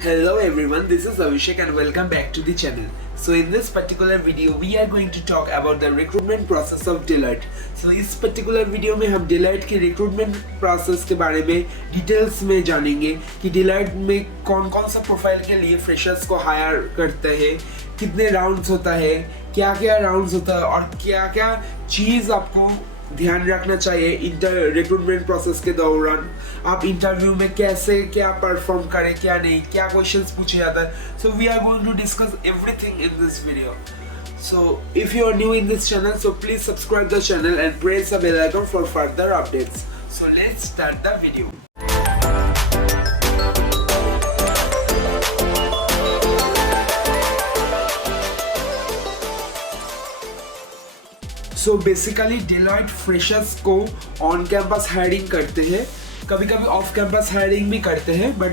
Hello everyone, this is Abhishek and welcome back to the channel. So in this particular video we are going to talk about the recruitment process of Deloitte. So इस particular video में हम Deloitte के recruitment process के बारे में details में जानेंगे कि Deloitte में कौन कौन सा प्रोफाइल के लिए freshers को hire करते हैं, कितने rounds होता है, क्या क्या rounds होता है और क्या क्या चीज़ आपको ध्यान रखना चाहिए रिक्रूटमेंट प्रोसेस के दौरान। आप इंटरव्यू में कैसे क्या परफॉर्म करें, क्या नहीं, क्या क्वेश्चंस पूछे जाता है। So we are going to discuss everything in this video. So if you are new in this channel so please subscribe the channel and press the bell icon for further updates. So let's start the video. So basically Deloitte freshers को on campus hiring करते हैं, कभी कभी off campus hiring भी करते हैं, but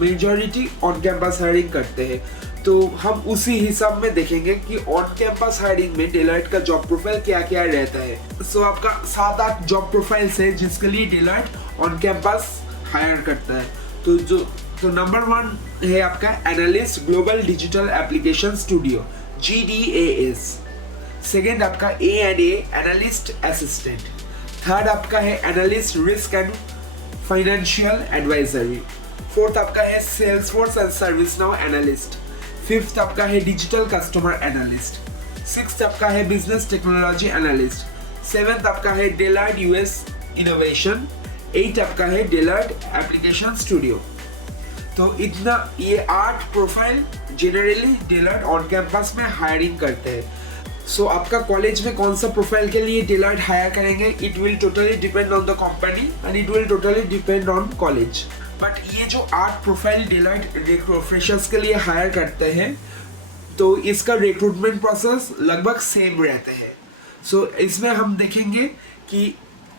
majority on campus hiring करते हैं। तो हम उसी हिसाब में देखेंगे कि ऑन कैंपस हायरिंग में Deloitte का जॉब प्रोफाइल क्या क्या रहता है। सो आपका 7-8 जॉब प्रोफाइल्स है जिसके लिए Deloitte ऑन कैंपस हायर करता है। तो नंबर 1 है आपका analyst global digital application studio GDAS। Second आपका A&A एनालिस्ट असिस्टेंट। थर्ड आपका है analyst risk and financial advisory. Fourth आपका है Salesforce and service now analyst. Fifth आपका है डिजिटल कस्टमर एनालिस्ट। सिक्स्थ आपका है बिजनेस टेक्नोलॉजी एनालिस्ट। सेवेंथ आपका है Deloitte US इनोवेशन। 8 आपका है Deloitte एप्लीकेशन स्टूडियो। तो इतना ये 8 profile generally Deloitte on campus में हायरिंग करते हैं। सो आपका कॉलेज में कौन सा प्रोफाइल के लिए Deloitte हायर करेंगे, it will totally depend on the company and it will totally depend on college. But ये जो 8 प्रोफाइल Deloitte फ्रेशर्स के लिए हायर करते हैं तो इसका रिक्रूटमेंट प्रोसेस लगभग सेम रहते हैं। सो इसमें हम देखेंगे कि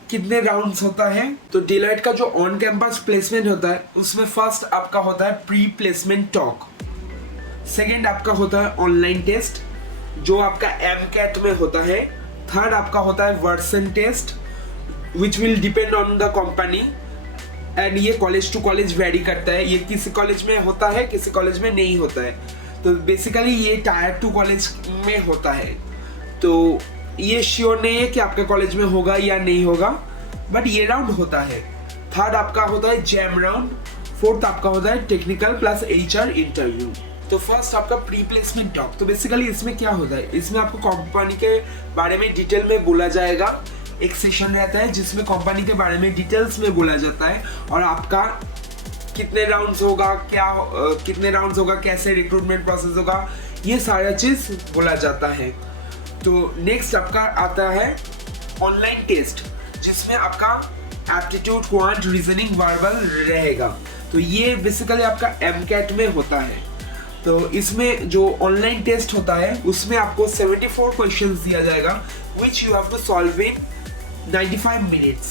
कितने राउंड्स होता है। तो Deloitte का जो ऑन कैंपस प्लेसमेंट होता है उसमें फर्स्ट आपका होता है प्री प्लेसमेंट टॉक। सेकेंड आपका होता है ऑनलाइन टेस्ट जो आपका MCAT में होता है। थर्ड आपका होता है version test which will depend on the company and ये कॉलेज टू कॉलेज वेरी करता है। ये किसी कॉलेज में होता है, किसी कॉलेज में नहीं होता है। तो बेसिकली ये टायर 2 कॉलेज में होता है। तो ये श्योर नहीं है कि आपके कॉलेज में होगा या नहीं होगा, बट ये राउंड होता है। थर्ड आपका होता है जैम राउंड। फोर्थ आपका होता है टेक्निकल प्लस HR इंटरव्यू। तो फर्स्ट आपका प्री प्लेसमेंट टॉक। तो बेसिकली इसमें क्या होता है, इसमें आपको कंपनी के बारे में डिटेल में बोला जाएगा। एक सेशन रहता है जिसमें कंपनी के बारे में डिटेल्स में बोला जाता है और आपका कितने राउंड्स होगा, कैसे रिक्रूटमेंट प्रोसेस होगा, ये सारा चीज़ बोला जाता है। तो नेक्स्ट आपका आता है ऑनलाइन टेस्ट जिसमें आपका एप्टीट्यूड, क्वांट, रीजनिंग, वर्बल रहेगा। तो ये बेसिकली आपका MCAT में होता है। तो इसमें जो ऑनलाइन टेस्ट होता है उसमें आपको 74 क्वेश्चंस दिया जाएगा which you have to solve in 95 minutes.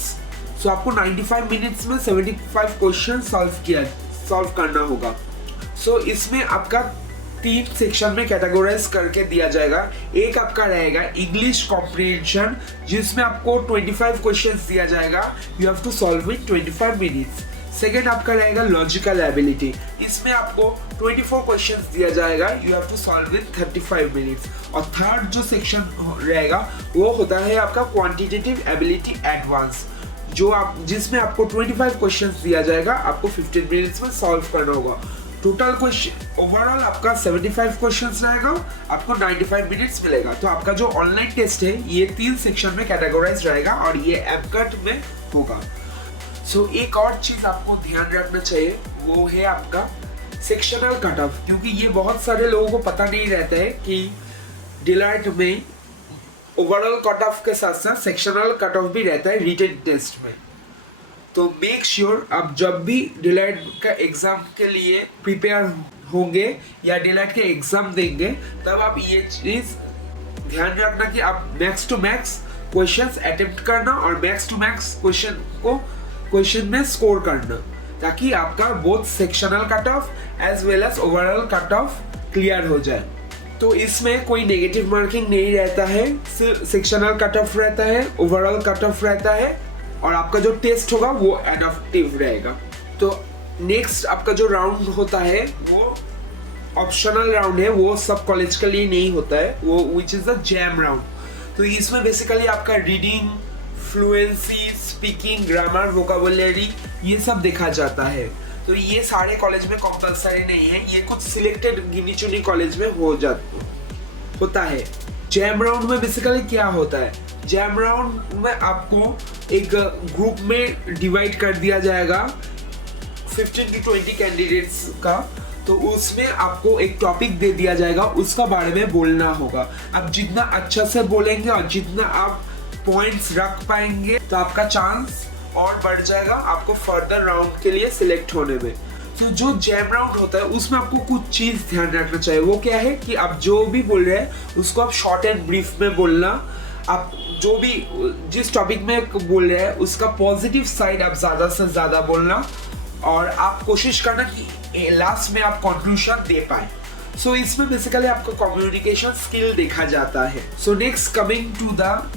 So आपको 95 मिनट्स में 75 क्वेश्चन सॉल्व करना होगा। सो इसमें आपका 3 सेक्शन में कैटेगराइज करके दिया जाएगा। एक आपका रहेगा इंग्लिश कॉम्प्रिहेंशन जिसमें आपको 25 क्वेश्चंस दिया जाएगा, you have to solve in 25 minutes. Second आपका रहेगा लॉजिकल एबिलिटी, इसमें आपको 24 क्वेश्चंस दिया जाएगा, you have to solve in 35 minutes. और थर्ड जो सेक्शन रहेगा वो होता है आपका क्वांटिटेटिव एबिलिटी एडवांस जिसमें आपको 25 क्वेश्चंस दिया जाएगा, आपको 15 मिनट्स में सॉल्व करना होगा। टोटल क्वेश्चन ओवरऑल आपका 75 क्वेश्चंस रहेगा, आपको 95 मिनट्स मिलेगा। तो आपका जो ऑनलाइन टेस्ट है ये 3 सेक्शन में कैटेगराइज रहेगा और ये MCAT में होगा। सो एक और चीज आपको ध्यान रखना चाहिए वो है आपका सेक्शनल कट ऑफ, क्योंकि ये बहुत सारे लोगों को पता नहीं रहता है कि Deloitte में ओवरऑल कट ऑफ के साथ साथ सेक्शनल कट ऑफ भी रहता है रिटन टेस्ट में। तो मेक श्योर आप जब भी Deloitte का एग्जाम के लिए प्रिपेयर होंगे या Deloitte के एग्जाम देंगे तब आप ये चीज ध्यान रखना कि आप max to max questions attempt करना और मैक्स टू मैक्स क्वेश्चन में स्कोर करना ताकि आपका both sectional cut off as well as overall cut off clear हो जाए। तो इसमें कोई नेगेटिव मार्किंग नहीं रहता है, सिर्फ सेक्शनल कट ऑफ रहता है, ओवरऑल कट ऑफ रहता है और आपका जो टेस्ट होगा वो एडप्टिव रहेगा। तो नेक्स्ट आपका जो राउंड होता है वो ऑप्शनल राउंड है, वो सब कॉलेज के लिए नहीं होता है, वो विच इज द जैम राउंड। तो इसमें बेसिकली आपका reading, fluency, speaking, grammar, vocabulary ये सब देखा जाता है। तो ये सारे कॉलेज में कंपलसरी नहीं है, ये कुछ सिलेक्टेड गिनी चुनी कॉलेज में होता है। जैम राउंड में बेसिकली क्या होता है, जैम राउंड में आपको एक ग्रुप में डिवाइड कर दिया जाएगा 15 to 20 कैंडिडेट्स का। तो उसमें आपको एक टॉपिक दे दिया जाएगा, उसका बारे में बोलना होगा। आप जितना अच्छा से बोलेंगे और जितना आप पॉइंट्स रख पाएंगे तो आपका चांस और बढ़ जाएगा आपको फर्दर राउंड के लिए सिलेक्ट होने में। तो जो जैम राउंड होता है उसमें आपको कुछ चीज़ ध्यान रखना चाहिए। वो क्या है कि आप जो भी बोल रहे हैं उसको आप शॉर्ट एंड ब्रीफ में बोलना। आप जो भी जिस टॉपिक में बोल रहे हैं उसका पॉजिटिव साइड आप ज़्यादा से ज़्यादा बोलना, और आप कोशिश करना कि लास्ट में आप कंक्लूजन दे पाए। सो इसमें बेसिकली आपका कम्युनिकेशन स्किल देखा जाता है। So next coming to the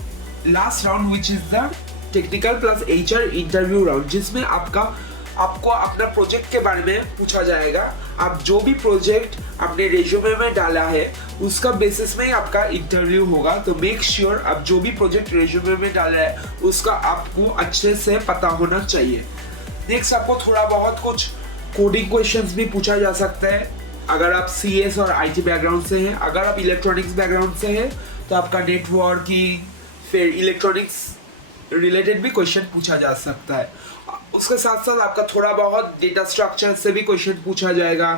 last round which is the technical plus HR interview round, जिसमें आपको अपना प्रोजेक्ट के बारे में पूछा जाएगा। आप जो भी प्रोजेक्ट अपने रेज्यूमे में डाला है उसका बेसिस में ही आपका इंटरव्यू होगा। तो मेक श्योर आप जो भी प्रोजेक्ट रेज्यूमे में डाला है उसका आपको अच्छे से पता होना चाहिए। नेक्स्ट आपको थोड़ा बहुत कुछ कोडिंग क्वेश्चंस भी पूछा जा सकता है अगर आप CS और IT बैकग्राउंड से हैं। अगर आप इलेक्ट्रॉनिक्स बैकग्राउंड से हैं तो आपका नेटवर्किंग फिर इलेक्ट्रॉनिक्स रिलेटेड भी क्वेश्चन पूछा जा सकता है। उसके साथ साथ आपका थोड़ा बहुत डेटा स्ट्रक्चर से भी क्वेश्चन पूछा जाएगा।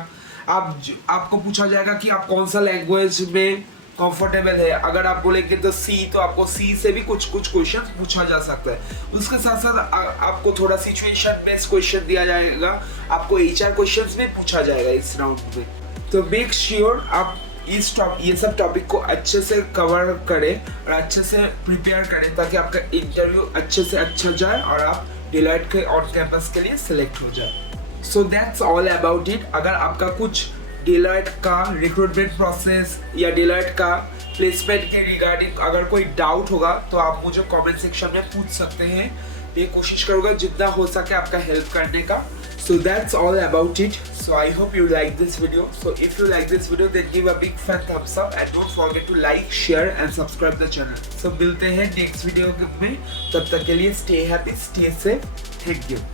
आपको पूछा जाएगा कि आप कौन सा लैंग्वेज में कंफर्टेबल है। अगर आप बोलेंगे तो C, तो आपको C से भी कुछ क्वेश्चन पूछा जा सकता है। उसके साथ साथ आपको थोड़ा सिचुएशन बेस्ड क्वेश्चन दिया जाएगा, आपको HR क्वेश्चंस भी पूछा जाएगा इस राउंड में। तो मेक श्योर आप ये सब टॉपिक को अच्छे से कवर करें और अच्छे से प्रिपेयर करें ताकि आपका इंटरव्यू अच्छे से अच्छा जाए और आप डिलाइट के ऑन कैंपस के लिए सिलेक्ट हो जाए। So that's all about it. अगर आपका कुछ डिलाइट का रिक्रूटमेंट प्रोसेस या डिलाइट का प्लेसमेंट के रिगार्डिंग अगर कोई डाउट होगा तो आप मुझे कमेंट सेक्शन में पूछ सकते हैं। मैं कोशिश करूँगा जितना हो सके आपका हेल्प करने का। So that's all about it. So I hope you like this video. So if you like this video then give a big fat thumbs up and don't forget to like, share and subscribe the channel. So मिलते हैं next video में, तब तक के लिए stay happy, stay safe. Thank you.